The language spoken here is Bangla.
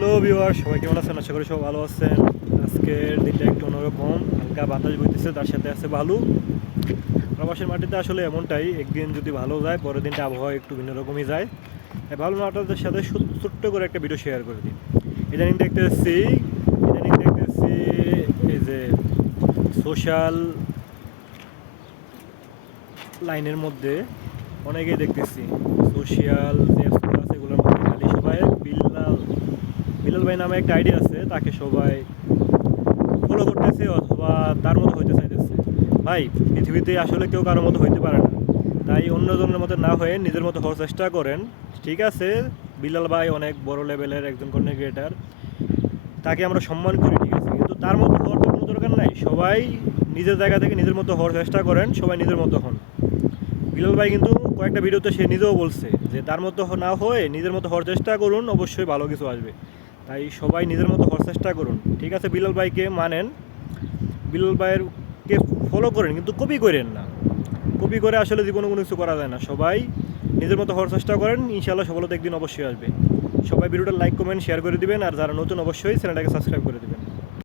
হ্যালো ভিউয়ার, সবাই কেমন আছেন? আশা করি সব ভালো আছেন। আজকের দিনটা একটু অন্যরকম, হালকা বাতাস বইতেছে, তার সাথে আছে ভালো। প্রবাসের মাটিতে আসলে এমনটাই, একদিন যদি ভালো যায় পরের দিনটা আবহাওয়া একটু ভিন্ন রকমই যায়। তাই ভালো আপনাদের সাথে ছোট্ট করে একটা ভিডিও শেয়ার করে দিই। ইদানিং দেখতেছি এই যে সোশ্যাল লাইনের মধ্যে অনেকেই দেখতেছি সোশ্যাল যে অ্যাপসগুলো আছে এগুলোর মধ্যে খালি সবাই বিল্লাল বিল্লাল ভাই নামে একটা আইডি আছে, তাকে সবাই ফলো করতেছে অথবা তার মতো হইতে চাইতেছে। ভাই, পৃথিবীতে আসলে কেউ কারোর মতো হইতে পারে না, তাই অন্যজনের মতো না হয়ে নিজের মতো হওয়ার চেষ্টা করেন। ঠিক আছে, বিল্লাল ভাই অনেক বড় লেভেলের একজন কন্টেন্ট ক্রিয়েটার, তাকে আমরা সম্মান করি, ঠিক আছে, কিন্তু তার মতো হওয়ার তো কোনো দরকার নাই। সবাই নিজের জায়গা থেকে নিজের মতো হওয়ার চেষ্টা করেন, সবাই নিজের মতো হন। বিল্লাল ভাই কিন্তু কয়েকটা ভিডিওতে সে নিজেও বলছে যে তার মতো না হয়ে নিজের মতো হওয়ার চেষ্টা করুন, অবশ্যই ভালো কিছু আসবে। তাই সবাই নিজের মতো হওয়ার চেষ্টা করুন, ঠিক আছে। বিল্লাল ভাইকে মানেন, বিল্লাল ভাইয়েরকে ফলো করেন, কিন্তু কপি করেন না। কপি করে আসলে জীবনে কোনো কিছু করা যায় না। সবাই নিজের মতো হওয়ার চেষ্টা করেন, ইনশাআল্লাহ সফলতা একদিন অবশ্যই আসবে। সবাই ভিডিওটা লাইক কমেন্ট শেয়ার করে দিবেন, আর যারা নতুন অবশ্যই চ্যানেলটাকে সাবস্ক্রাইব করে দিবেন।